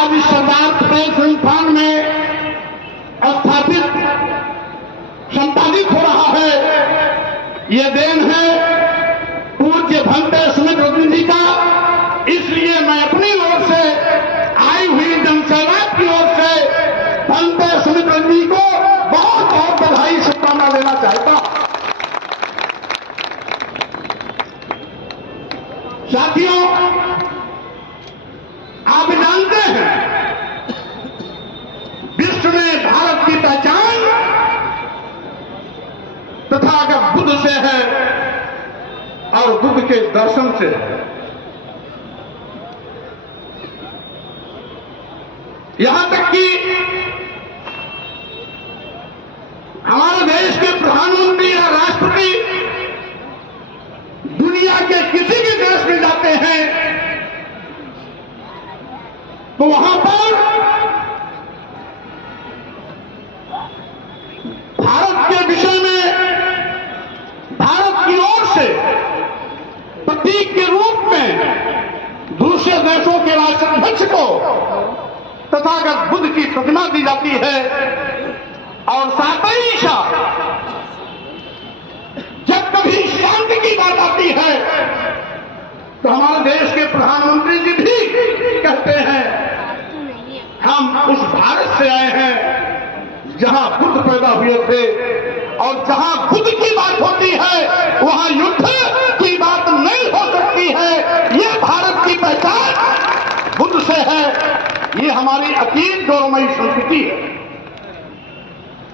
आज सरदार पटेल संस्थान में स्थापित संपादित हो रहा है, ये देन है पूज्य भंते सुमित रत्न जी का। इसलिए मैं अपनी ओर से आई हुई जनसेवा की ओर से भंते सुमित रत्न जी को बहुत बहुत बधाई शुभकामना देना चाहता हूं। साथियों, आप जानते हैं विश्व में भारत की पहचान तथागत बुद्ध से है और बुद्ध के दर्शन से है। यहां तक कि हमारे देश के प्रधानमंत्री या राष्ट्रपति दुनिया के किसी भी देश में जाते हैं तो वहां पर भारत के विषय में भारत की ओर से प्रतीक के रूप में दूसरे देशों के राष्ट्राध्यक्ष को तथागत बुद्ध की प्रतिमा दी जाती है। और साथ ही साथ जब कभी शांति की बात आती है तो हमारे देश के प्रधानमंत्री जी भी कहते हैं हम उस भारत से आए हैं जहां बुद्ध पैदा हुए थे, और जहां बुद्ध की बात होती है वहां युद्ध की बात नहीं हो सकती है। ये भारत की पहचान बुद्ध से है, ये हमारी अतीत गौरवमयी संस्कृति है।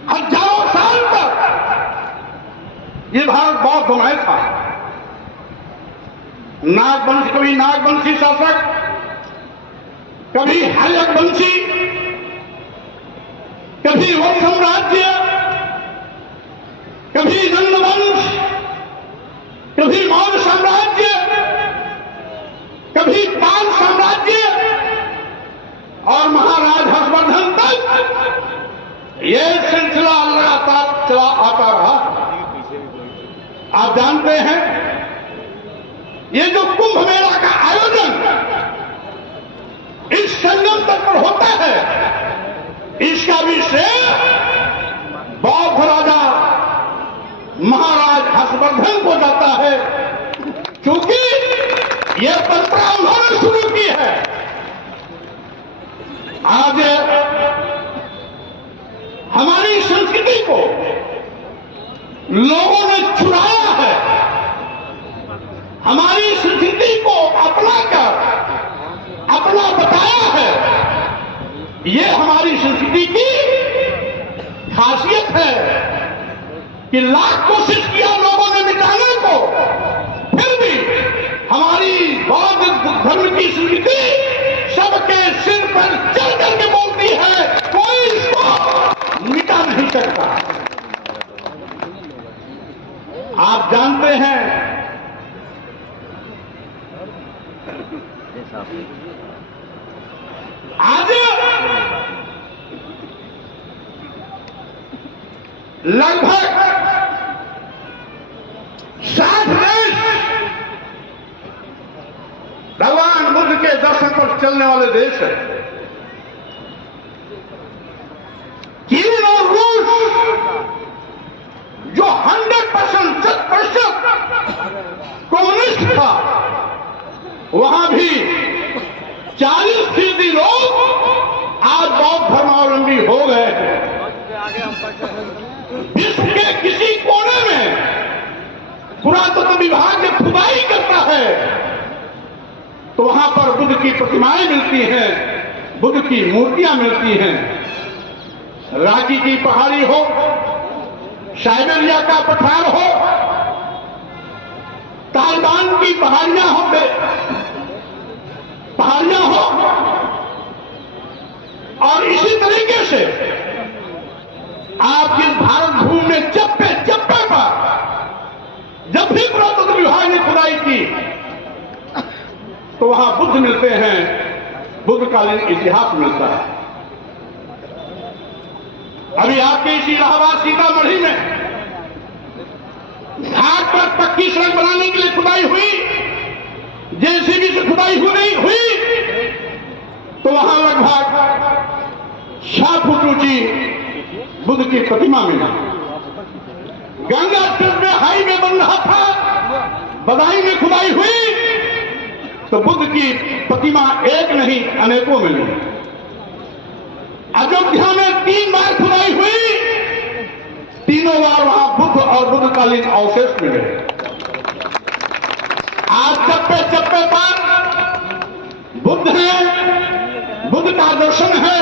हजारों साल तक ये भारत बहुत गुनाह था। नागवंश, कभी नागवंशी शासक, कभी हर्यवंशी, कभी वंश साम्राज्य, कभी नंदवंश, कभी मौर्य साम्राज्य, कभी पाल साम्राज्य और महाराज हर्षवर्धन तक ये सिलसिला लगातार चला आता रहा। आप जानते हैं ये जो कुंभ मेला का आयोजन इस संगम तट पर होता है, इसका भी श्रेय बौद्ध राजा महाराज हर्षवर्धन को जाता है, क्योंकि यह परंपरा उन्होंने शुरू की है। आज हमारी संस्कृति को लोगों ने चुराया है, हमारी संस्कृति को अपनाकर अपना बताया है। ये हमारी संस्कृति की खासियत है कि लाख कोशिश किया लोगों ने मिटाने को, फिर भी हमारी बौद्ध धर्म की संस्कृति सबके सिर पर चढ़ करके बोलती है, कोई इसको मिटा नहीं सकता। आप जानते हैं आज लगभग 60 देश भगवान बुद्ध के दर्शन पर चलने वाले देश है। चीन और रूस जो 100% कम्युनिस्ट था, वहां भी 40% लोग आज बौद्ध धर्मावलंबी हो गए हैं। विश्व के किसी कोने में पुरातत्व विभाग जब खुदाई करता है तो वहां पर बुद्ध की प्रतिमाएं मिलती हैं, बुद्ध की मूर्तियां मिलती हैं। रांची की पहाड़ी हो, साइबेरिया का पठार हो, तालिबान की पहाड़ियां हो, और इसी तरीके से आप इस भारत भूमि में चप्पे चप्पे पर जब भी पुरातत्व विभाग ने खुदाई की तो वहां बुद्ध मिलते हैं, बुद्धकालीन इतिहास मिलता है। अभी आपके इसी इलाहाबाद सीतामढ़ी में घाट पर पक्की सड़क बनाने के लिए खुदाई हुई, जेसीबी से खुदाई हुई तो वहां लगभग 6 फुट ऊंची बुद्ध की प्रतिमा मिली। गंगा तीर्थ में हाईवे बन रहा था, बदाई में खुदाई हुई तो बुद्ध की प्रतिमा एक नहीं अनेकों मिली। अयोध्या में 3 बार खुदाई हुई, तीनों बार वहां बुद्ध और बुद्धकालीन अवशेष मिले। आज चप्पे चप्पे पर बुद्ध है, बुद्ध का दर्शन है,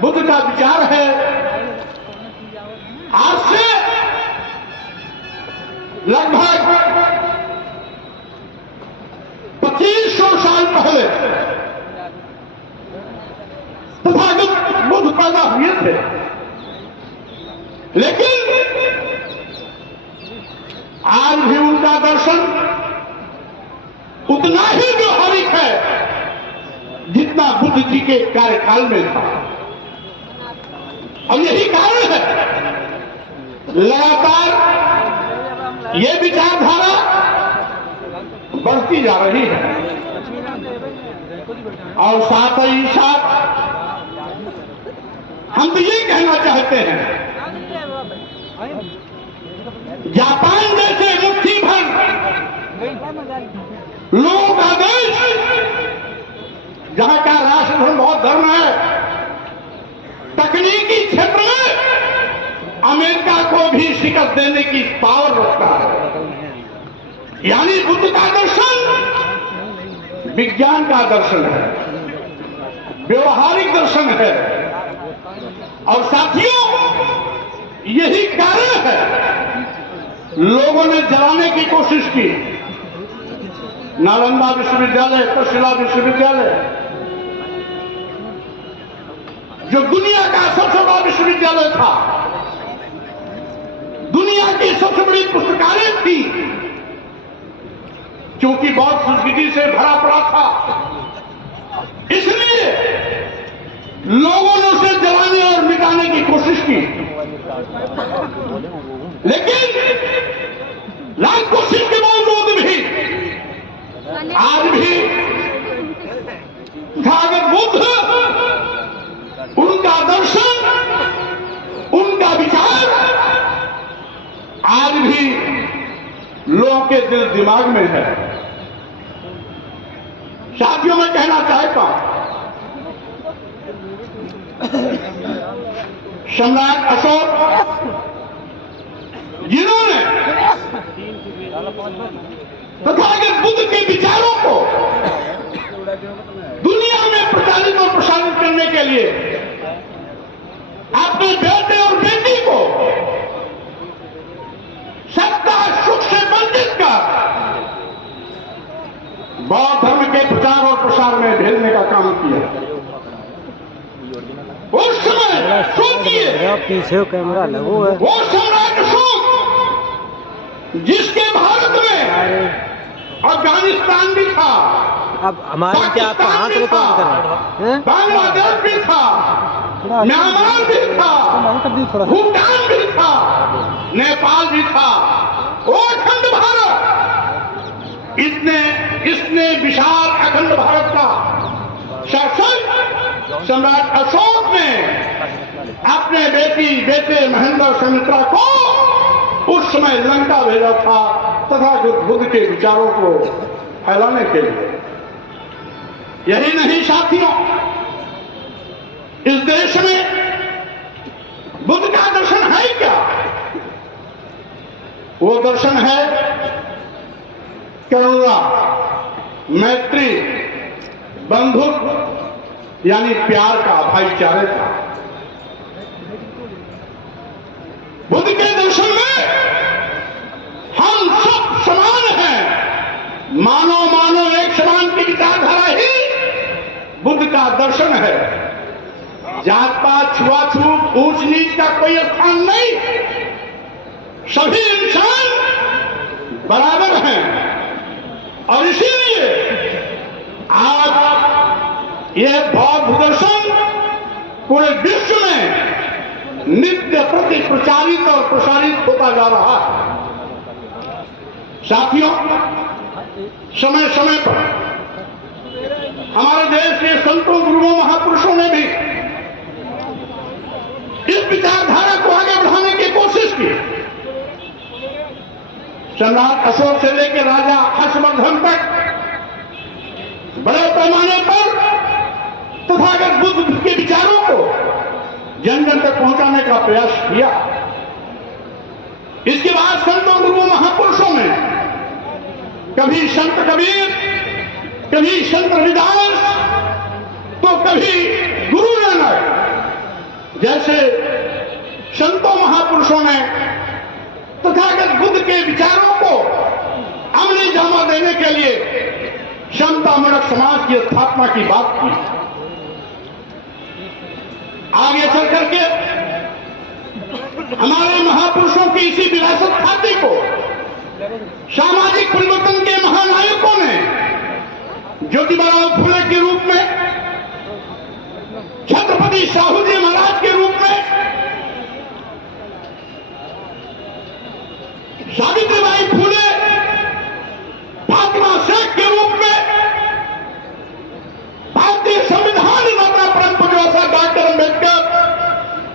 बुद्ध का विचार है। आज से लगभग 2500 साल पहले तथागत बुद्ध पैदा हुए थे, लेकिन आज भी उनका दर्शन उतना ही व्यवहारिक है जितना बुद्ध जी के कार्यकाल में था। और यही कारण है लगातार ये विचारधारा बढ़ती जा रही है। और साथ ही साथ हम तो ये कहना चाहते हैं, जापान जैसे मुट्ठी भर लोगों का देश, जहां का राष्ट्र धर्म बौद्ध धर्म है, तकनीकी क्षेत्र में अमेरिका को भी शिकस्त देने की पावर रखता है। यानी बुद्ध का दर्शन विज्ञान का दर्शन है, व्यवहारिक दर्शन है। और साथियों, यही कारण है लोगों ने जलाने की कोशिश की। नालंदा विश्वविद्यालय, तक्षशिला विश्वविद्यालय, जो दुनिया का सबसे बड़ा विश्वविद्यालय था, दुनिया की सबसे बड़ी पुस्तकालय थी, क्योंकि बौद्ध संस्कृति से भरा पड़ा था, इसलिए लोगों ने उसे जलाने और मिटाने की कोशिश की। लेकिन लाख कोशिश के बावजूद भी आज भी तथागत बुद्ध, उनका दर्शन, उनका विचार आज भी लोगों के दिल दिमाग में है। साथियों, मैं कहना चाहता हूं, सम्राट अशोक जिन्होंने तथागत बुद्ध के विचारों को दुनिया में प्रचारित और प्रसारित करने के लिए अपने बेटे और बेटी को सत्ता सुख से वंचित कर बौद्ध धर्म के प्रचार और प्रसार में भेजने का काम किया। उस समय सोचिए, पीछे कैमरा लगो है, वो सम्राट अशोक जिसके भारत में अफगानिस्तान भी था, अब हमारे क्या आप कहाँ से रिकॉर्ड कर रहे हैं? बांग्लादेश भी था, म्यांमार भी था, भूटान भी था, नेपाल भी था, वो अखंड भारत, इसने विशाल अखंड भारत का शासन सम्राट अशोक ने अपने बेटे महेंद्र सुमित्रा को उस समय लंका भेजा था तथा बुद्ध के विचारों को फैलाने के लिए। यही नहीं साथियों, इस देश में बुद्ध का दर्शन है क्या? वो दर्शन है करुणा, मैत्री, बंधुत्व, यानी प्यार का, भाईचारे का। बुद्ध के दर्शन में हम सब समान हैं, मानो एक समान की विचारधारा ही बुद्ध का दर्शन है। जात पात, छुआछूत, ऊंच नीच का कोई स्थान नहीं, सभी इंसान बराबर हैं। और इसीलिए आज यह बौद्ध दर्शन पूरे विश्व में नित्य प्रति प्रचारित और प्रसारित होता जा रहा है। साथियों, समय समय पर हमारे देश के संतों, गुरुओं, महापुरुषों ने भी इस विचारधारा को आगे बढ़ाने की कोशिश की। सम्राट अशोक से लेकर राजा हर्षवर्धन तक बड़े पैमाने पर तथागत बुद्ध के विचारों को जन जन तक पहुंचाने का प्रयास किया। इसके बाद संतों, गुरुओं, महापुरुषों ने कभी संत कबीर, कभी संत रविदास, तो कभी गुरु नानक जैसे संतों, महापुरुषों ने तथागत बुद्ध के विचारों को अमली जामा देने के लिए समतामूलक समाज की स्थापना की बात की। आगे चल करके हमारे महापुरुषों की इसी विरासत खाते को सामाजिक परिवर्तन के महानायकों ने ज्योतिबा फुले के रूप में, छत्रपति साहू जी महाराज के रूप में, सावित्रीबाई फुले, फातिमा शेख के रूप में, भारतीय संविधान निर्माता परम पूज्य डॉक्टर अंबेडकर,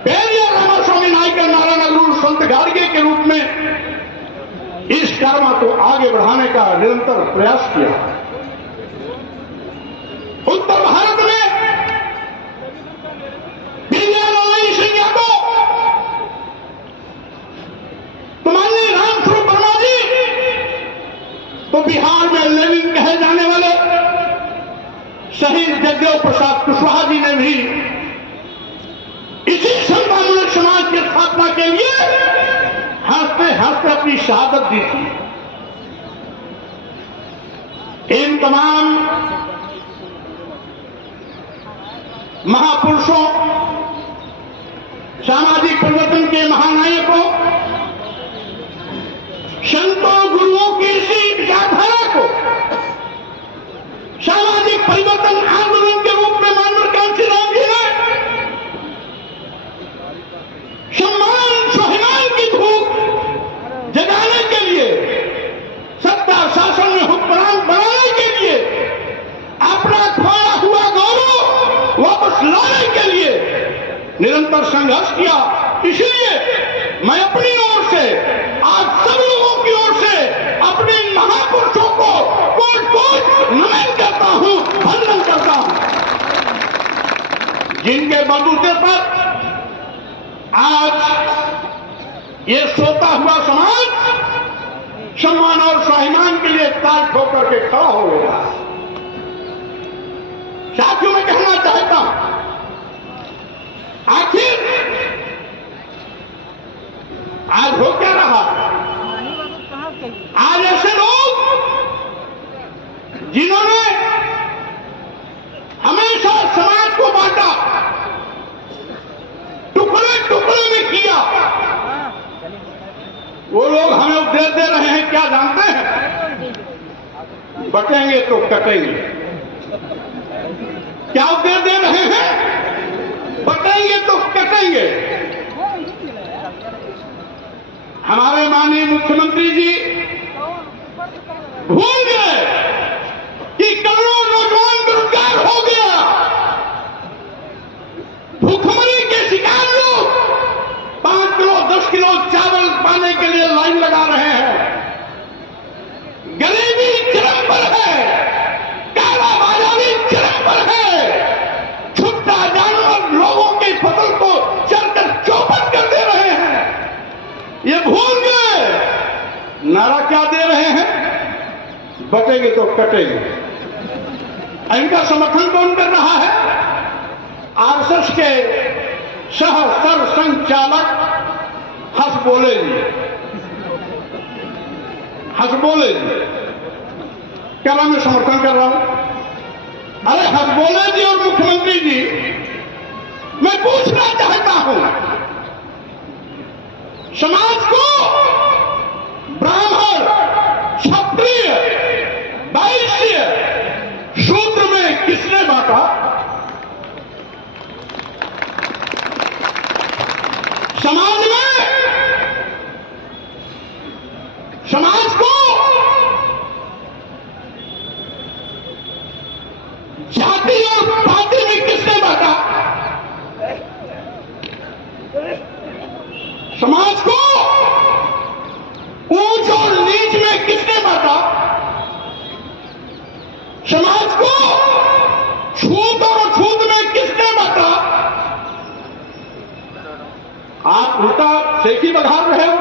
पेरियार रामास्वामी नायकर, नारायण संत गाडगे के रूप में इस कर्म को आगे बढ़ाने का निरंतर प्रयास किया। उत्तर भारत में विद्यालय सिंह यादव, तो माननीय रामस्वरूप वर्मा जी, तो बिहार में लेनिन कहे जाने वाले शहीद जगदेव प्रसाद कुशवाहा जी ने भी इसी समतामूलक समाज की स्थापना के लिए हंसते हंसते अपनी शहादत दी थी। इन तमाम महापुरुषों, सामाजिक परिवर्तन के महानायकों, संतों, गुरुओं की इसी विचारधारा को सामाजिक परिवर्तन आंदोलन के रूप में मानवर कांशीराम जी ने सम्मान स्वाभिमान की भूख जगाने के लिए, सत्ता शासन में हुक्मरान बनाने के लिए, अपना खोया हुआ गौरव वापस लाने के लिए निरंतर संघर्ष किया। इसलिए मैं अपनी ओर से, आप सब लोगों की ओर से अपने महापुरुषों को कोट कोट नमन करता हूं, वंदन करता हूं, जिनके बलबूते पर आज ये सोता हुआ समाज सम्मान और स्वाभिमान के लिए ताल ठोक करके खड़ा हो गया। साथियों, मैं कहना चाहता हूं, आखिर आज हो क्या रहा? आज ऐसे लोग जिन्होंने हमेशा समाज को बांटा, टुकड़े टुकड़े में किया, वो लोग हमें उपदेश दे रहे हैं, क्या जानते हैं? बटेंगे तो कटेंगे। क्या उपदेश दे रहे हैं? बटेंगे तो कटेंगे। हमारे माननीय मुख्यमंत्री जी भूल गए कि करोड़ों नौजवान बेरोजगार हो गया, भूखमरी के शिकार लोग 5 किलो 10 किलो चावल पाने के लिए लाइन लगा रहे हैं, गरीबी चरम पर है, कालाबाजारी चरम पर है, छुट्टा जानवर लोगों की फसल को चरकर चौपट कर दे रहे हैं। ये भूल गए, नारा क्या दे रहे हैं? बटेंगे तो कटेंगे। इनका समर्थन कौन कर रहा है? आरएसएस के सह सर संचालक हसबोले जी। हसबोले जी क्या मैं समर्थन कर रहा हूं? अरे हसबोले जी और मुख्यमंत्री जी, मैं पूछना चाहता हूं, समाज को ब्राह्मण, क्षत्रिय, वैश्य, शूद्र में किसने बांटा? समाज में, समाज को समाज को ऊंच और नीच में किसने बांटा? समाज को छूत और अछूत में किसने बांटा? आप उल्टा सेकी बघार रहे हो।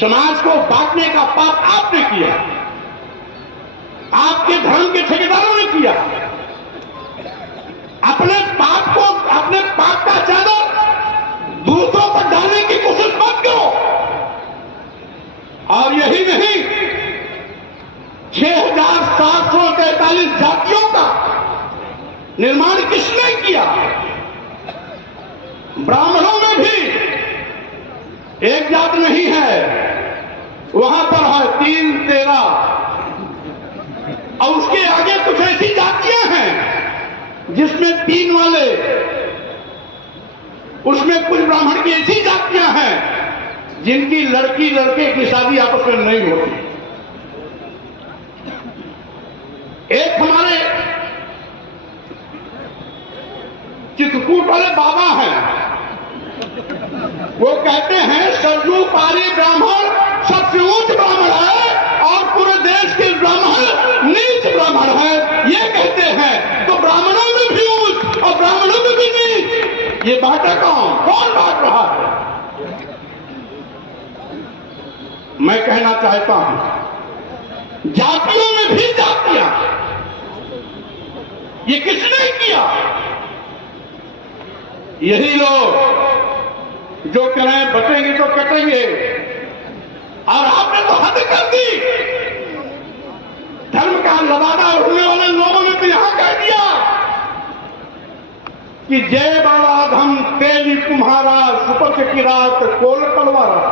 समाज को बांटने का पाप आपने किया, आपके धर्म के ठेकेदारों ने किया। अपने पाप का चादर दूसरों पर डालने की कोशिश मत करो। और यही नहीं, 6,743 जातियों का निर्माण किसने किया? ब्राह्मणों में भी एक जात नहीं है, वहां पर है 3, 13 और उसके आगे कुछ ऐसी जातियां हैं जिसमें 3 वाले, उसमें कुछ ब्राह्मण की ऐसी जातियां हैं जिनकी लड़की लड़के की शादी आपस में नहीं होती। एक हमारे चित्रकूट वाले बाबा हैं, वो कहते हैं सरजू पारी ब्राह्मण सबसे ऊंच ब्राह्मण है और पूरे देश के ब्राह्मण नीच ब्राह्मण है। ये कहते हैं तो ब्राह्मणों में भी ऊंच और ब्राह्मणों में भी नीच, ये बांटा कौन बांट रहा है? मैं कहना चाहता हूं, जातियों में भी जातियां, ये किसने किया? यही लोग जो कहें बटेंगे तो कटेंगे, और आपने तो हद कर दी। धर्म का लबादा उड़ने वाले लोगों ने तो यहां कह दिया कि जय बाबा धम तेली तुम्हारा सुपच की रात कोल कलवारा।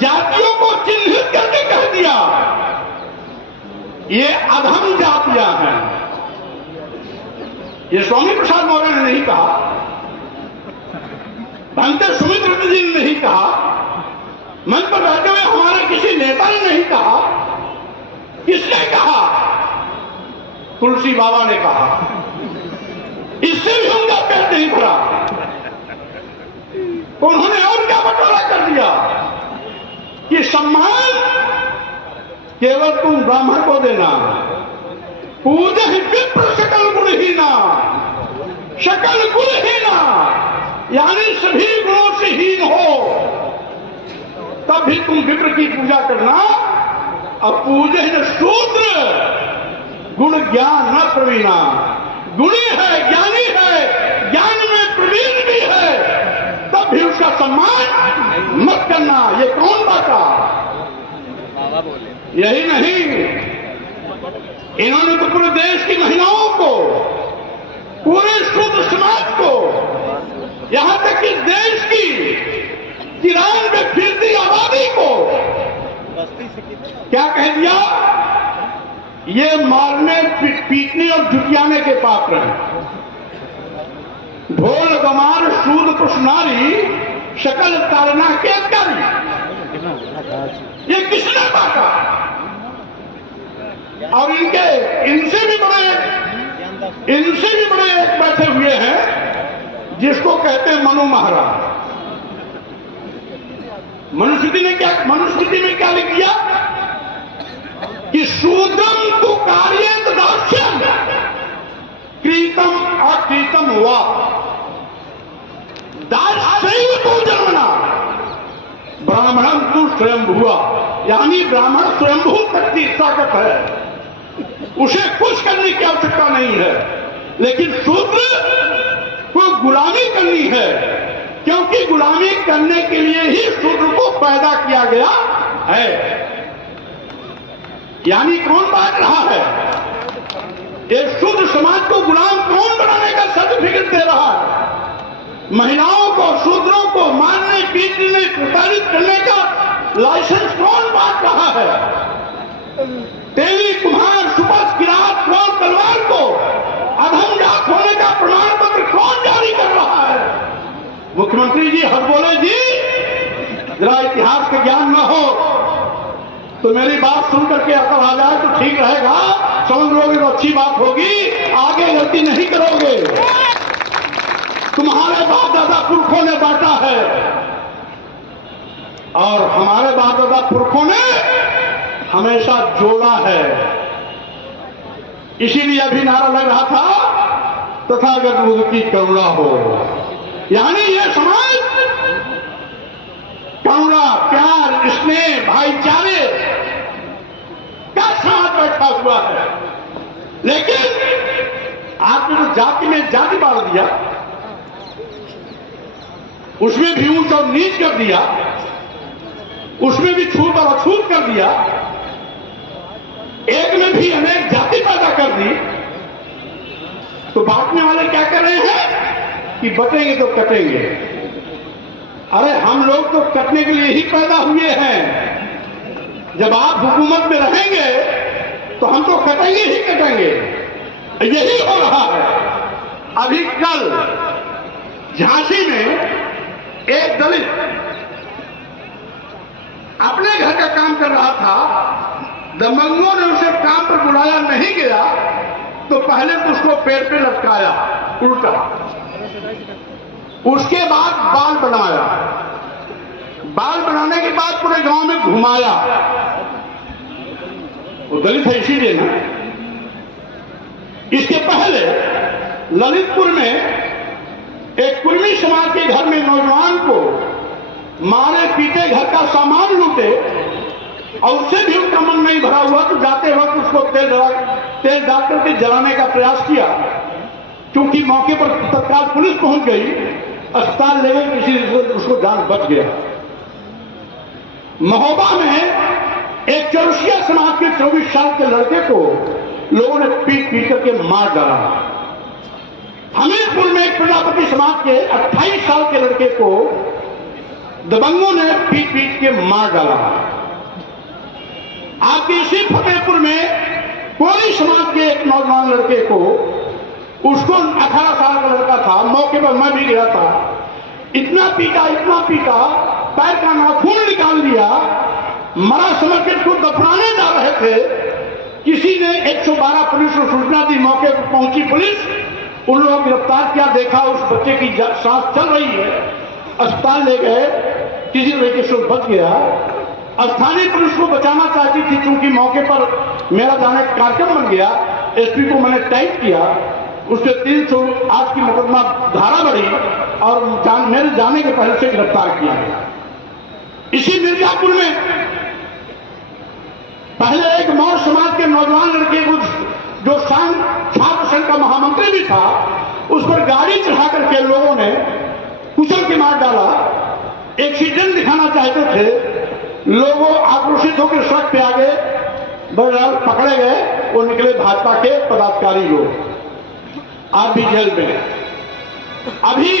जातियों को चिन्हित करके कह दिया ये अधम जातियां हैं। ये स्वामी प्रसाद मौर्य ने नहीं कहा, पंडित सुमित्र जी ने नहीं कहा, मंच पर बैठे हुए हमारे किसी नेता ने नहीं कहा। किसने कहा? तुलसी बाबा ने कहा। इससे भी उनका पेट नहीं भरा, उन्होंने और क्या बटोरा कर दिया कि सम्मान केवल तुम ब्राह्मण को देना। पूजा ही विप्र सकल गुणहीना, सकल गुणहीना यानी सभी गुणों से हीन हो, तब भी तुम विप्र की पूजा करना। और पूजे न शूद्र गुण ज्ञान न प्रवीणा। गुणी है, ज्ञानी है, ज्ञान में प्रवीण भी है, तब भी उसका सम्मान मत करना। ये कौन बाता? यही नहीं, इन्होंने तो पूरे देश की महिलाओं को, पूरे शूद्र समाज को, यहां तक कि देश की किराए में फिरती आबादी को क्या कह दिया? ये मारने, पीटने और जुटियाने के पात्र हैं। ढोल गमार सूद पुष्नारी शकल तारना के अधिकारी। ये किसने बांटा? और इनसे भी बड़े एक बैठे हुए हैं जिसको कहते हैं मनु महाराज। मनुस्मृति में क्या लिख दिया कि शूद्रम तु कार्येत दास्यम कृतम अकृतम वा दास्यैव तु जन्मना ब्राह्मणम तु स्वयंभुवा। यानी ब्राह्मण स्वयंभू शक्ति ताकत है, उसे कुछ करने की आवश्यकता नहीं है। लेकिन शूद्र को गुलामी करनी है, क्योंकि गुलामी करने के लिए ही शूद्र को पैदा किया गया है। यानी कौन बांट रहा है? ये शूद्र समाज को गुलाम कौन बनाने का सर्टिफिकेट दे रहा है? महिलाओं को, शूद्रों को मारने, पीटने, प्रताड़ित करने का लाइसेंस कौन बांट रहा है? तेली कुम्हार सुपच किरात कौन तलवार को अधम जात होने का प्रमाण पत्र कौन जारी कर रहा है? मुख्यमंत्री जी हर बोले जी, जरा इतिहास का ज्ञान न हो तो मेरी बात सुन करके अकल आ जाए तो ठीक रहेगा, समझ लोगे तो अच्छी बात होगी, आगे गलती नहीं करोगे। तुम्हारे और हमारे बाप दादा पुरखों ने हमेशा जोड़ा है। इसीलिए अभी नारा लग रहा था तथागत बुद्ध की करुणा हो, यानी ये समाज करुणा, प्यार, स्नेह, भाईचारे का समाज बैठा हुआ है। लेकिन आपने तो जाति में जाति बांट दिया, उसमें भी ऊंच और नीच कर दिया, उसमें भी छूत और अछूत कर दिया, एक में भी अनेक जाति पैदा कर दी। तो बांटने वाले क्या कर रहे हैं कि बटेंगे तो कटेंगे। अरे हम लोग तो कटने के लिए ही पैदा हुए हैं। जब आप हुकूमत में रहेंगे तो हम तो कटेंगे ही कटेंगे। यही हो रहा है। अभी कल झांसी में एक दलित अपने घर का काम कर रहा था, दबंगों ने उसे काम पर बुलाया, नहीं गया तो पहले तो उसको पेड़ पे लटकाया उल्टा, उसके बाद बाल बनाया, बाल बनाने के बाद पूरे गांव में घुमाया। वो दलित है इसीलिए ना। इसके पहले ललितपुर में एक कुर्मी समाज के घर में नौजवान को मारे पीटे, घर का सामान लूटे और उससे भी उसका मन नहीं भरा हुआ तो जाते वक्त उसको तेल डाल करके जलाने का प्रयास किया। क्योंकि मौके पर तत्काल पुलिस पहुंच गई, अस्पताल ले गई, किसी उसको जान बच गया। महोबा में एक चौरसिया समाज के 24 साल के लड़के को लोगों ने पीट पीट करके मार डाला। हमीरपुर में एक प्रजापति समाज के 28 साल के लड़के को दबंगों ने पीट पीट के मार डाला। आपके इसी फतेहपुर में कोरी समाज के एक नौजवान लड़के को, उसको 18 साल का लड़का था, मौके पर मैं भी गया था, इतना पीटा, पैर का नाखून निकाल दिया, मरा समझ के उसको दफनाने जा रहे थे। किसी ने 112 पुलिस को सूचना दी, मौके पर पहुंची पुलिस, उन लोगों को गिरफ्तार किया। देखा उस बच्चे की सांस चल रही है, अस्पताल ले गए, किसी तरीके से बच गया। स्थानीय पुलिस को बचाना चाहती थी, क्योंकि मौके पर मेरा जाने का कार्यक्रम बन गया। एसपी को मैंने टाइप किया, उससे 308 की मुकदमा धारा बढ़ी और मेरे जाने के पहले से गिरफ्तार किया गया। इसी मिर्जापुर में पहले एक मौर समाज के नौजवान लड़के को, जो छात्र संघ का महामंत्री भी था, उस पर गाड़ी चढ़ा करके लोगों ने कुचल के मार डाला। एक्सीडेंट दिखाना चाहते थे, लोगों आक्रोशित होकर सड़क पे आ गए, बहरहाल पकड़े गए। वो निकले भाजपा के पदाधिकारी लोग, आज भी जेल में। अभी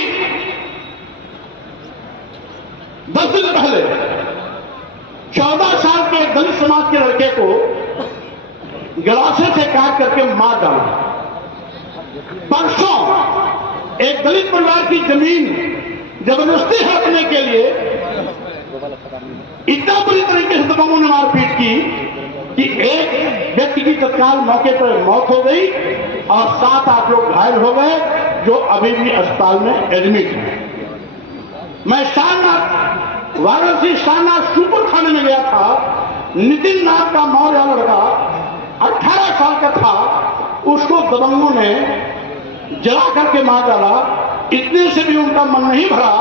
10 दिन पहले 14 साल के दलित समाज के लड़के को गलासे से काट करके मार डाला। परसों एक दलित परिवार की जमीन जबरदस्ती हड़पने के लिए इतना बुरी तरीके से दबंगों ने मारपीट की कि एक व्यक्ति की तत्काल मौके पर मौत हो गई और 7-8 लोग घायल हो गए, जो अभी भी अस्पताल में एडमिट हैं। मैं सारनाथ, वाराणसी सारनाथ सुपर थाने में गया था। नितिन नाम का मौर्य लड़का 18 साल का था, उसको दबंगों ने जला करके मार डाला। इतने से भी उनका मन नहीं भरा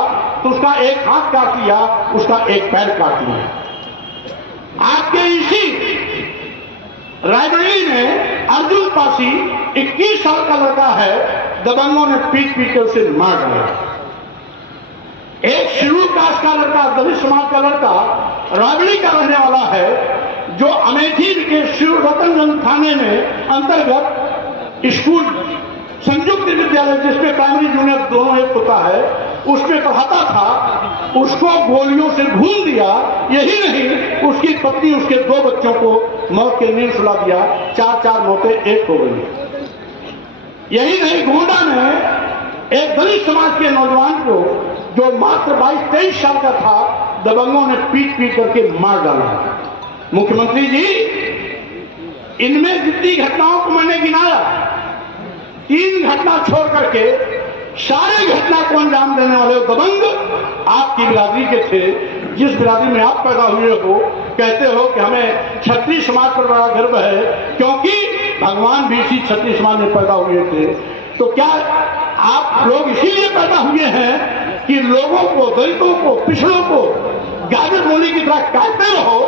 तो उसका एक हाथ काट लिया, उसका एक पैर काट लिया। आपके इसी रायबरेली में अर्जुन पासी 21 साल का लड़का है, दबंगों ने पीट पीट कर उसे मार डाला। एक शेड्यूल कास्ट का लड़का, दलित समाज का लड़का, रायबरेली का रहने वाला है, जो अमेठी के शिव रतनगंज थाने में अंतर्गत स्कूल संयुक्त विद्यालय, जिसमें प्राइमरी जूनियर दोनों एक होता है, उसमें पढ़ाता था, उसको गोलियों से भून दिया। यही नहीं, उसकी पत्नी, उसके 2 बच्चों को मौत के नींद सुला दिया। 4-4 मौतें एक हो गई। यही नहीं, गोंडा में एक दलित समाज के नौजवान को, जो मात्र 22-23 साल का था, दबंगों ने पीट पीट करके मार डाला। मुख्यमंत्री जी, इनमें जितनी घटनाओं को मैंने गिनाया, 3 घटना छोड़ करके सारे घटना को अंजाम देने वाले दबंग आपकी बिरादरी के थे। जिस बिरादरी में आप पैदा हुए हो, कहते हो कि हमें क्षत्रिय समाज पर बड़ा गर्व है क्योंकि भगवान भी इसी क्षत्रिय समाज में पैदा हुए थे। तो क्या आप लोग इसीलिए पैदा हुए हैं कि लोगों को, दलितों को, पिछड़ों को गाजर मूली की तरह काटते रहो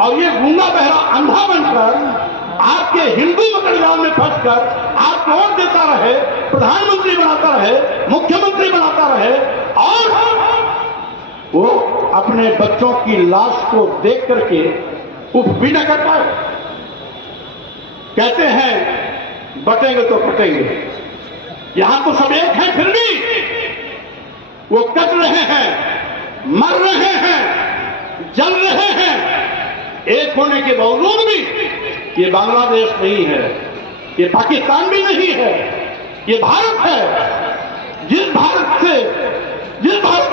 और ये गूंगा बहरा अंधा बनकर आपके हिंदू मतदान में फंसकर आपको वोट देता रहे, प्रधानमंत्री बनाता रहे, मुख्यमंत्री बनाता रहे और वो अपने बच्चों की लाश को देख करके उफ भी न कर पाए। कहते हैं बटेंगे तो कटेंगे, यहां तो सब एक हैं, फिर भी वो कट रहे हैं, मर रहे हैं, जल रहे हैं। एक होने के बावजूद भी ये बांग्लादेश नहीं है, ये पाकिस्तान भी नहीं है, ये भारत है। जिस भारत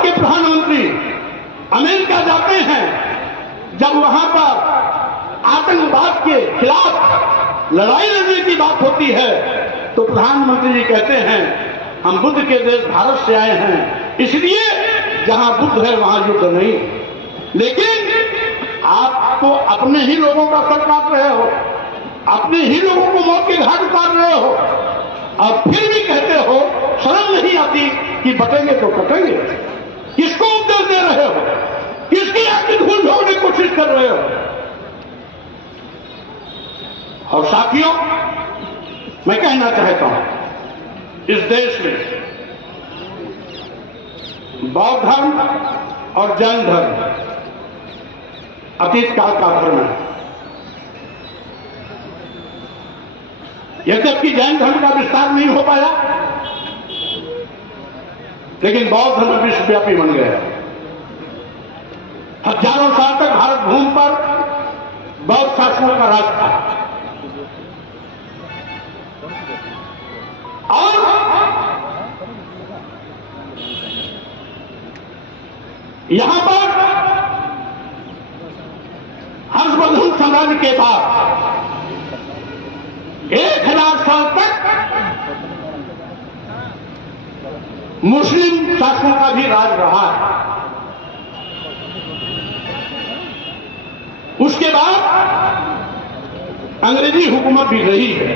के प्रधानमंत्री अमेरिका जाते हैं, जब वहां पर आतंकवाद के खिलाफ लड़ाई लड़ने की बात होती है तो प्रधानमंत्री जी कहते हैं हम बुद्ध के देश भारत से आए हैं, इसलिए जहां बुद्ध है वहां युद्ध नहीं। लेकिन आप तो अपने ही लोगों का सर काट रहे हो, अपने ही लोगों को मौत के घाट उतार रहे हो और फिर भी कहते हो शर्म नहीं आती कि बटेंगे तो कटेंगे। किसको उपदेश दे रहे हो? किसकी आंखें धूल झोंकने की कोशिश कर रहे हो? और साथियों, मैं कहना चाहता हूं इस देश में बौद्ध धर्म और जैन धर्म अतीत काल का धर्म है। यद्यपि जैन धर्म का विस्तार नहीं हो पाया, लेकिन बौद्ध धर्म विश्वव्यापी बन गया। हजारों साल तक भारत भूमि पर बौद्ध शासकों का राज था और यहां पर हर्षवर्धन साम्राज्य के बाद 1000 साल तक मुस्लिम शासकों का भी राज रहा है। उसके बाद अंग्रेजी हुकूमत भी रही है।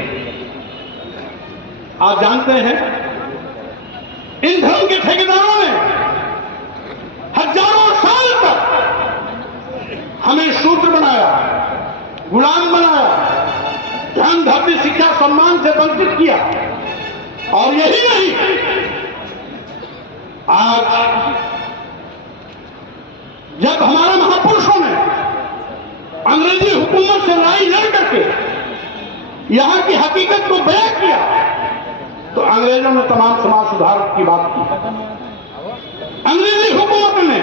आप जानते हैं इन धर्म के ठेकेदारों ने हजारों साल तक हमें शूद्र बनाया, गुलाम बनाया, धन धरती शिक्षा सम्मान से वंचित किया। और यही नहीं, आज जब हमारे महापुरुषों ने अंग्रेजी हुकूमत से लड़ाई लड़ करके यहां की हकीकत को बयां किया तो अंग्रेजों ने तमाम समाज सुधार की बात की। अंग्रेजी हुकूमत ने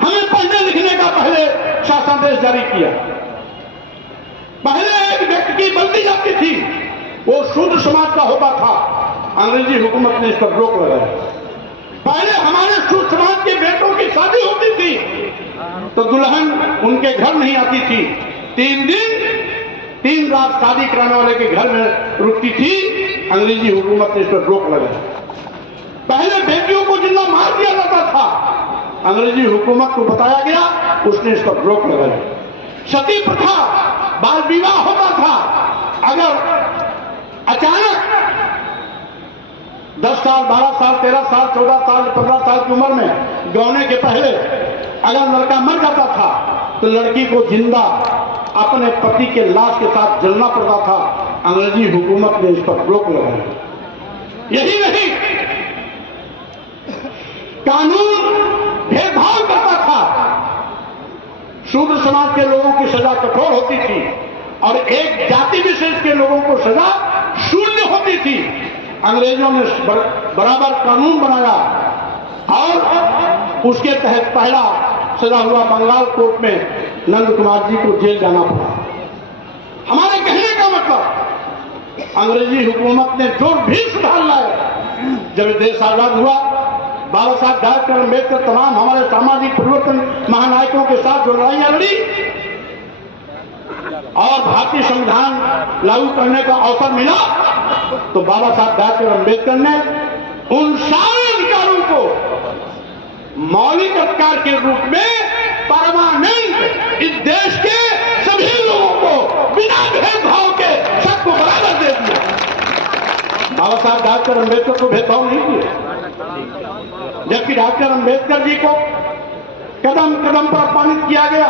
हमें पढ़ने लिखने का पहले शासनादेश जारी किया। पहले एक व्यक्ति की बंदी जाती थी, वो शूद्र समाज का होता था। अंग्रेजी हुकूमत ने इस पर रोक लगाई। पहले हमारे शूद्र समाज के बेटों की शादी होती थी तो दुल्हन उनके घर नहीं आती थी, 3 दिन 3 रात शादी कराने वाले के घर में रुकती थी। अंग्रेजी हुकूमत ने इस पर रोक लगाई। पहले बेटियों को जिंदा मार दिया जाता था, अंग्रेजी हुकूमत को बताया गया, उसने इस पर रोक लगाई। सती प्रथा, बाल विवाह होता था। अगर अचानक 10 साल, 12 साल, 13 साल, 14 साल, 15 साल की उम्र में गौने के पहले अगर लड़का मर जाता था तो लड़की को जिंदा अपने पति के लाश के साथ जलना पड़ता था। अंग्रेजी हुकूमत ने इस पर रोक लगाई। यही नहीं, कानून भेदभाव करता था। शूद्र समाज के लोगों की सजा कठोर होती थी और एक जाति विशेष के लोगों को सजा शून्य होती थी। अंग्रेजों ने बराबर कानून बनाया और उसके तहत पहला सजा हुआ बंगाल कोर्ट में नंद कुमार जी को जेल जाना पड़ा। हमारे कहने का मतलब अंग्रेजी हुकूमत ने जो भी सुधार लाए, जब देश आजाद हुआ, बाबा साहब डॉक्टर अम्बेडकर तमाम हमारे सामाजिक परिवर्तन महानायकों के साथ जो लड़ाइयां लड़ी और भारतीय संविधान लागू करने का अवसर मिला तो बाबा साहब डॉक्टर अम्बेडकर ने उन सारे अधिकारों को मौलिक अधिकार के रूप में परमानेंट इस देश के सभी लोगों को बिना भेदभाव के सबको बराबर दे दिया। बाबा साहब डॉक्टर अम्बेडकर को भेदभाव नहीं किया, जबकि डॉक्टर अम्बेडकर जी को कदम कदम पर अपमानित किया गया।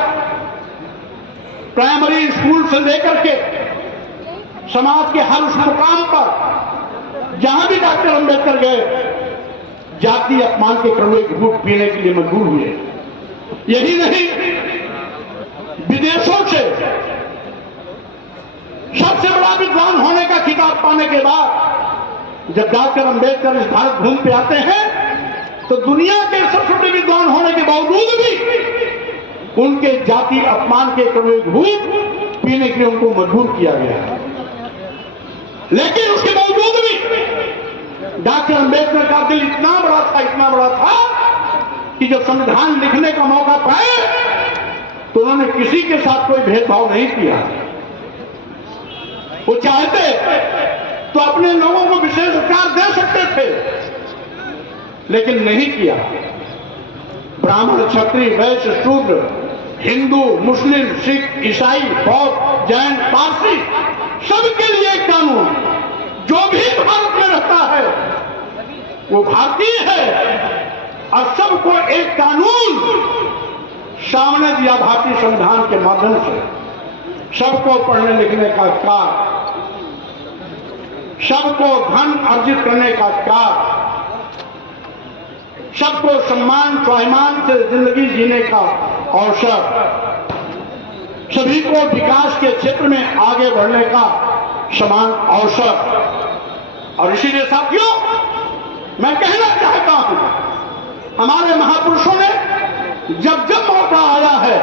प्राइमरी स्कूल से लेकर के समाज के हर उस मुकाम पर जहां भी डॉक्टर अम्बेडकर गए, जाति अपमान के कड़वे घूंट पीने के लिए मजबूर हुए। यही नहीं, विदेशों से सबसे बड़ा विद्वान होने का खिताब पाने के बाद जब डॉक्टर अम्बेडकर इस भारत भूमि पे आते हैं, तो दुनिया के सबसे बड़े विद्वान होने के बावजूद भी उनके जाति अपमान के कड़वे घूंट पीने के लिए उनको मजबूर किया गया। लेकिन उसके बावजूद भी डॉक्टर अम्बेडकर का दिल इतना बड़ा था कि जब संविधान लिखने का मौका पाए तो उन्होंने किसी के साथ कोई भेदभाव नहीं किया। वो चाहते तो अपने लोगों को विशेष अधिकार दे सकते थे, लेकिन नहीं किया। ब्राह्मण, क्षत्रिय, वैश्य, शूद्र, हिंदू, मुस्लिम, सिख, ईसाई, बौद्ध, जैन, पारसी, सबके लिए एक कानून। जो भी भारत में रहता है वो भारतीय है, और सबको एक कानून सामने दिया भारतीय संविधान के माध्यम से। सबको पढ़ने लिखने का अधिकार, सबको धन अर्जित करने का अधिकार, सबको सम्मान स्वाभिमान से जिंदगी जीने का अवसर, सभी को विकास के क्षेत्र में आगे बढ़ने का समान अवसर। और इसीलिए साथियों, मैं कहना चाहता हूं, हमारे महापुरुषों ने जब जब मौका आया है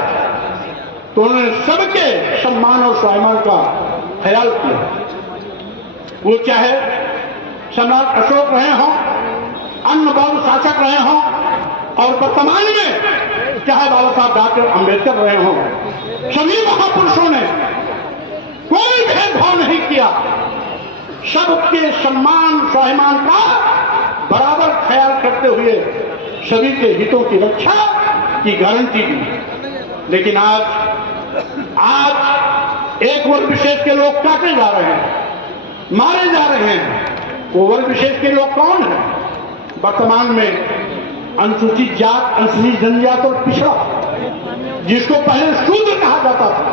तो उन्होंने सबके सम्मान और स्वाभिमान का ख्याल किया। वो चाहे सम्राट अशोक रहे हों, अन्य बौद्ध शासक रहे हों, और वर्तमान में चाहे बाबा साहब डॉक्टर अम्बेडकर रहे हों, सभी महापुरुषों ने कोई भेदभाव नहीं किया। सबके सम्मान स्वाभिमान का बराबर ख्याल करते हुए सभी के हितों की रक्षा की गारंटी दी। लेकिन आज एक वर्ग विशेष के लोग काटे जा रहे हैं, मारे जा रहे हैं। वो वर्ग विशेष के लोग कौन है? वर्तमान में अनुसूचित जात, अनुसूचित जनजात और पिछड़ा, जिसको पहले शूद्र कहा जाता था,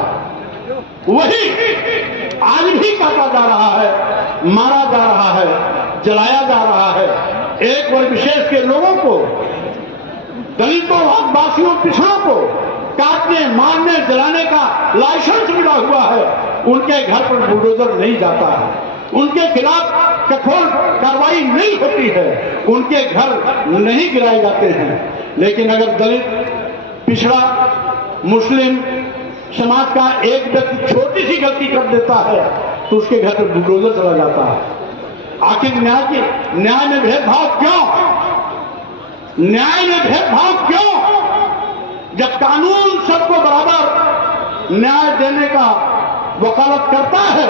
वही आज भी काटा जा रहा है, मारा जा रहा है, जलाया जा रहा है। एक वर्ग विशेष के लोगों को, दलितों, आदिवासियों, पिछड़ों को काटने, मारने, जलाने का लाइसेंस मिला हुआ है। उनके घर पर बुलडोजर नहीं जाता है, उनके खिलाफ कठोर कार्रवाई नहीं होती है, उनके घर नहीं गिराए जाते हैं। लेकिन अगर दलित, पिछड़ा, मुस्लिम समाज का एक व्यक्ति छोटी सी गलती कर देता है तो उसके घर पर बुलडोजर चला जाता है। आखिर न्याय में भेदभाव क्यों? न्याय में भेदभाव क्यों? जब कानून सबको बराबर न्याय देने का वकालत करता है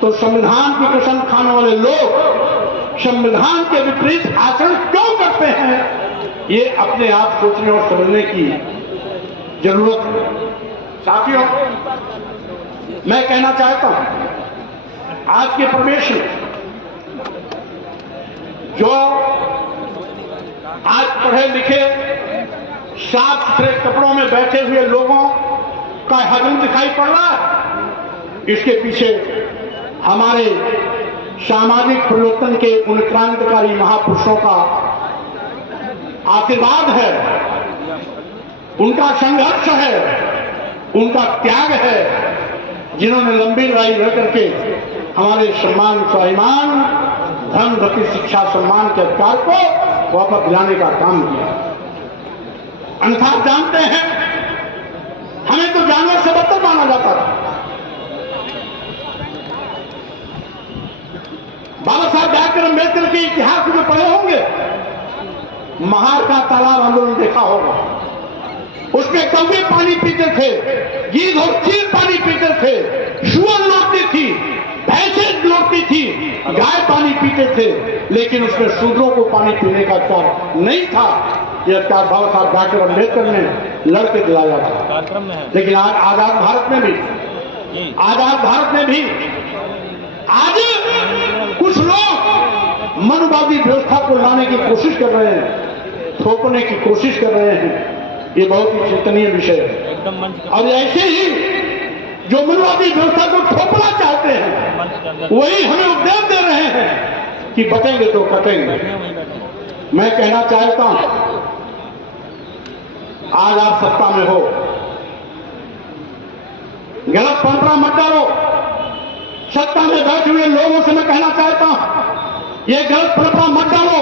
तो संविधान की कसम खाने वाले लोग संविधान के विपरीत आचरण क्यों करते हैं? ये अपने आप सोचने और समझने की जरूरत है। साथियों, मैं कहना चाहता हूं, आज के प्रदेश में जो आज पढ़े लिखे साफ सुथरे कपड़ों में बैठे हुए लोगों का हजम दिखाई पड़ रहा है, इसके पीछे हमारे सामाजिक परिवर्तन के उन क्रांतिकारी महापुरुषों का आशीर्वाद है, उनका संघर्ष है, उनका त्याग है, जिन्होंने लंबी लड़ाई लड़ करके हमारे सम्मान स्वाभिमान, धन, गति, शिक्षा, सम्मान के अधिकार को वापस दिलाने का काम किया। अन्यथा जानते हैं, हमें तो जानवर से बदतर माना जाता था। बाबा साहब डॉक्टर अम्बेडकर के इतिहास में पढ़े होंगे, महार का तालाब आंदोलन देखा होगा, उसमें कौवे पानी पीते थे, गीध और चील पानी पीते थे, सुअर लौटती थी, भैंसें लौटती थी, गाय पानी पीते थे, लेकिन उसमें शूद्रों को पानी पीने का अधिकार नहीं था। यह अधिकार बाबा साहब डॉक्टर अम्बेडकर ने लड़के दिलाया था। लेकिन आज आजाद भारत में भी आज कुछ लोग मनवादी व्यवस्था को लाने की कोशिश कर रहे हैं, थोपने की कोशिश कर रहे हैं। ये बहुत ही चिंतनीय विषय है। और ऐसे ही जो मनवादी व्यवस्था को थोपना चाहते हैं, वही हमें उपदेश दे रहे हैं कि बटेंगे तो कटेंगे। मैं कहना चाहता हूं, आज आप सत्ता में हो, गलत परंपरा मत डालो। सत्ता में बैठे हुए लोगों से मैं कहना चाहता हूं, ये गलत परंपरा मत डालो,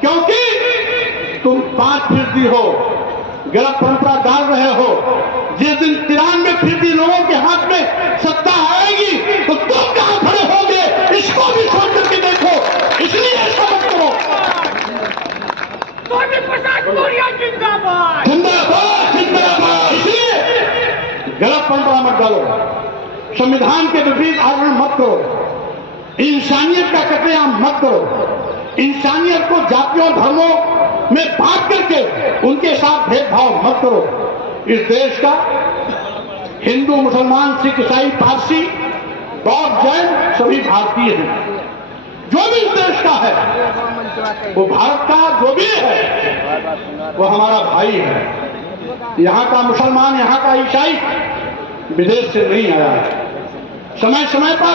क्योंकि तुम 5% हो, गलत परंपरा डाल रहे हो। जिस दिन 93% लोगों के हाथ में सत्ता आएगी तो तुम कहां खड़े होगे, इसको भी सोच करके देखो। इसलिए ऐसा मत करो। जिंदाबाद जिंदाबाद। इसलिए गलत परंपरा मत डालो, संविधान के विपरीत आचरण मत करो, इंसानियत का कत्लेआम मत करो, इंसानियत को जातियों और धर्मों में बांट करके उनके साथ भेदभाव मत करो। इस देश का हिंदू, मुसलमान, सिख, ईसाई, पारसी, बौद्ध, जैन सभी भारतीय हैं। जो भी इस देश का है, वो भारत का जो भी है वो हमारा भाई है। यहाँ का मुसलमान, यहाँ का ईसाई विदेश से नहीं आया है। समय समय पर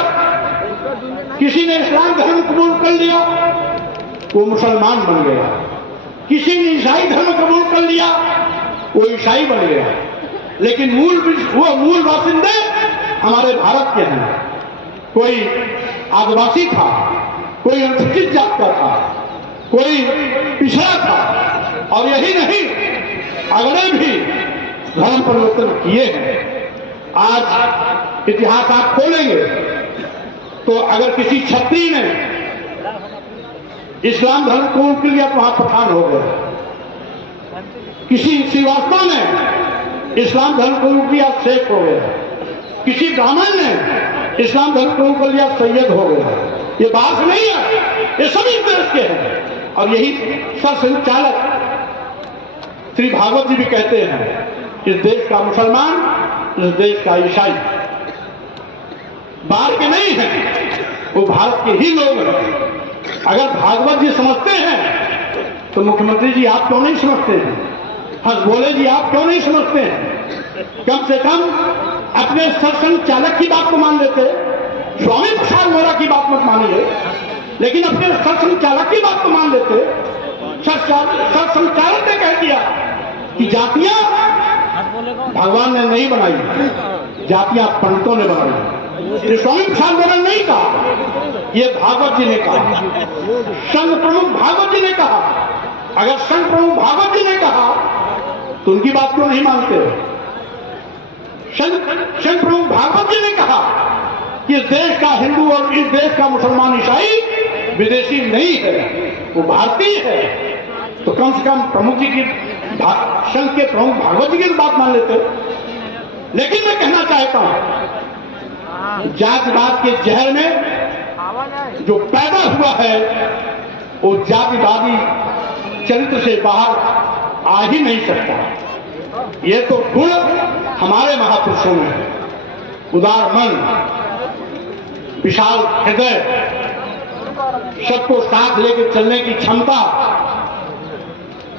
किसी ने इस्लाम धर्म कबूल कर लिया, वो मुसलमान बन गया। किसी ने ईसाई धर्म कबूल कर लिया, वो ईसाई बन गया। लेकिन मूल बासिंदे हमारे भारत के हैं। कोई आदिवासी था, कोई अनुसूचित जात का था, कोई पिछड़ा था, और यही नहीं, अगले भी धर्म परिवर्तन किए हैं। आज इतिहास आप खोलेंगे तो अगर किसी क्षत्रिय ने इस्लाम धर्म कबूल कर लिया तो वहां पठान हो गए। किसी श्रीवास्तव ने इस्लाम धर्म कबूल किया, शेख हो गया। किसी ब्राह्मण ने इस्लाम धर्म कबूल कर लिया, सैयद हो गया। ये बात नहीं है, ये सभी देश के हैं। और यही सरसंचालक श्री भागवत जी भी कहते हैं, इस देश का मुसलमान, इस देश का ईसाई बाहर के नहीं है, वो भारत के ही लोग हैं। अगर भागवत जी समझते हैं तो मुख्यमंत्री जी आप क्यों नहीं समझते हैं? हंसबोले जी आप क्यों नहीं समझते हैं? कम से कम अपने सरसंचालक की बात को मान लेते। स्वामी प्रसाद मोरा की बात मत मानिए, लेकिन अपने सरसंचालक की बात को मान लेते। सरसंचालक ने कह दिया कि जातियां भगवान ने नहीं बनाई, जातियां पंडितों ने बनाई। ये स्वामी प्रसाद मोरा ने नहीं कहा, ये भागवत जी ने कहा, संघ प्रमुख भागवत जी ने कहा। अगर संघ प्रमुख भागवत जी ने कहा तो उनकी बात क्यों नहीं मानते? संघ प्रमुख भागवत जी ने कहा कि इस देश का हिंदू और इस देश का मुसलमान ईसाई विदेशी नहीं है, वो भारतीय है। तो कम से कम प्रमुख जी की, संघ के प्रमुख भागवत जी की बात मान लेते। लेकिन मैं कहना चाहता हूं, जातिवाद के जहर में जो पैदा हुआ है वो जातिवादी चरित्र से बाहर आ ही नहीं सकता। ये तो गुण हमारे महापुरुषों में है, उदार मन, विशाल हृदय, सबको साथ लेकर चलने की क्षमता,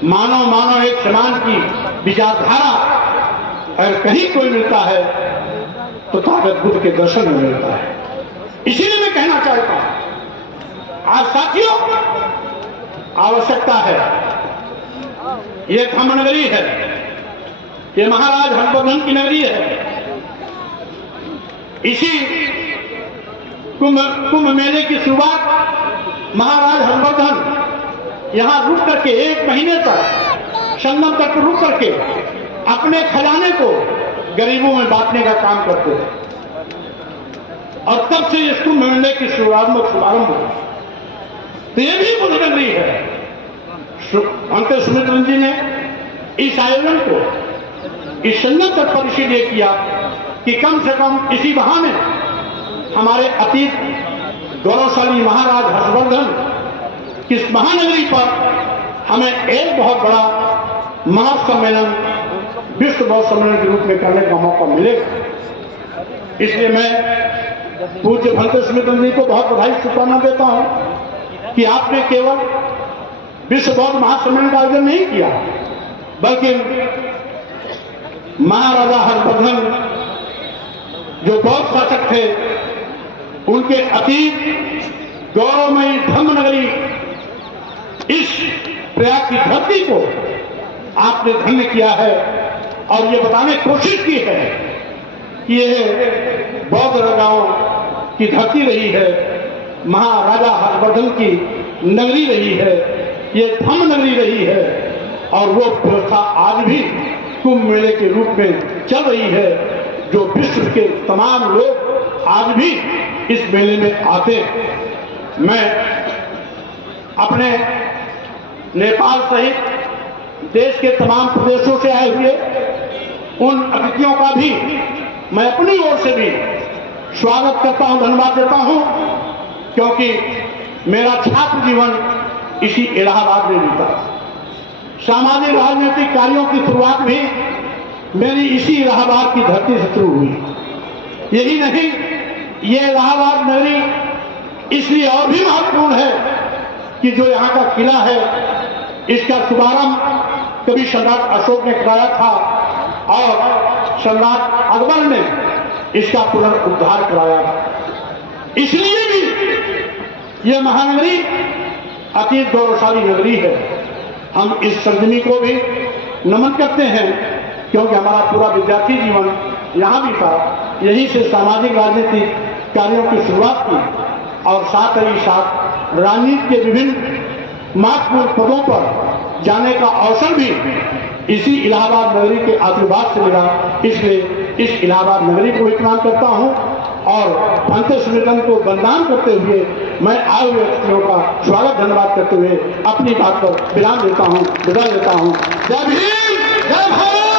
मानव एक समान की विचारधारा अगर कहीं कोई मिलता है तो ताकत बुद्ध के दर्शन में मिलता है। इसीलिए मैं कहना चाहता हूं, आज साथियों आवश्यकता है, ये धम्म नगरी है, ये महाराज हर्षवर्धन की नगरी है। इसी कुंभ मेले की शुरुआत महाराज हर्षवर्धन यहां रुक करके 1 महीने तक संगम तक रुक करके अपने खजाने को गरीबों में बांटने का काम करते थे। और तब से इस कुंभ मेले की शुभारंभ हुआ। तो ये भी बुद्ध नगरी है। अंतर सुमित्र जी ने इस आयोजन को, इस संगम तक पर इसीलिए किया कि कम से कम इसी बहाने हमारे अतीत गौरवशाली महाराज हर्षवर्धन की इस महानगरी पर हमें एक बहुत बड़ा महासम्मेलन, विश्व बौद्ध सम्मेलन के रूप में करने का मौका मिलेगा। इसलिए मैं पूज्य भंते स्मृतन जी को बहुत बधाई शुभकामना देता हूं कि आपने केवल विश्व बौद्ध महासम्मेलन का आयोजन नहीं किया, बल्कि महाराजा हर्षवर्धन जो बौद्ध शासक थे, उनके अतीत गौरवमयी धम्मनगरी इस प्रयाग की धरती को आपने धन्य किया है और ये बताने की कोशिश की है कि ये बौद्ध राजाओं की धरती रही है, महाराजा हर्षवर्धन की नगरी रही है, ये धम्म नगरी रही है और वो व्यवस्था आज भी कुंभ मेले के रूप में चल रही है, जो विश्व के तमाम लोग आज भी इस मेले में आते हैं। मैं अपने नेपाल सहित देश के तमाम प्रदेशों से आए हुए उन अतिथियों का भी मैं अपनी ओर से भी स्वागत करता हूं, धन्यवाद देता हूं, क्योंकि मेरा छात्र जीवन इसी इलाहाबाद में बीता। सामाजिक राजनीतिक कार्यों की शुरुआत भी मेरी इसी इलाहाबाद की धरती से शुरू हुई। यही नहीं, ये इलाहाबाद नगरी इसलिए और भी महत्वपूर्ण है कि जो यहाँ का किला है, इसका शुभारंभ कभी सम्राट अशोक ने कराया था और सम्राट अकबर ने इसका पुनरुद्धार कराया। इसलिए भी यह महानगरी अति गौरवशाली नगरी है। हम इस सरजमी को भी नमन करते हैं, क्योंकि हमारा पूरा विद्यार्थी जीवन यहाँ भी था, यहीं से सामाजिक राजनीतिक कार्यों की शुरुआत की और साथ ही साथ राजनीति के विभिन्न महत्वपूर्ण पदों पर जाने का अवसर भी इसी इलाहाबाद नगरी के आशीर्वाद से मिला। इसलिए इस इलाहाबाद नगरी को भी प्रणाम करता हूं और भंते स्मृतन को वंदन करते हुए मैं आए हुए अतिथियों का स्वागत धन्यवाद करते हुए अपनी बात पर विराम देता हूं, विदा देता हूं। जय भीम, जय भारत।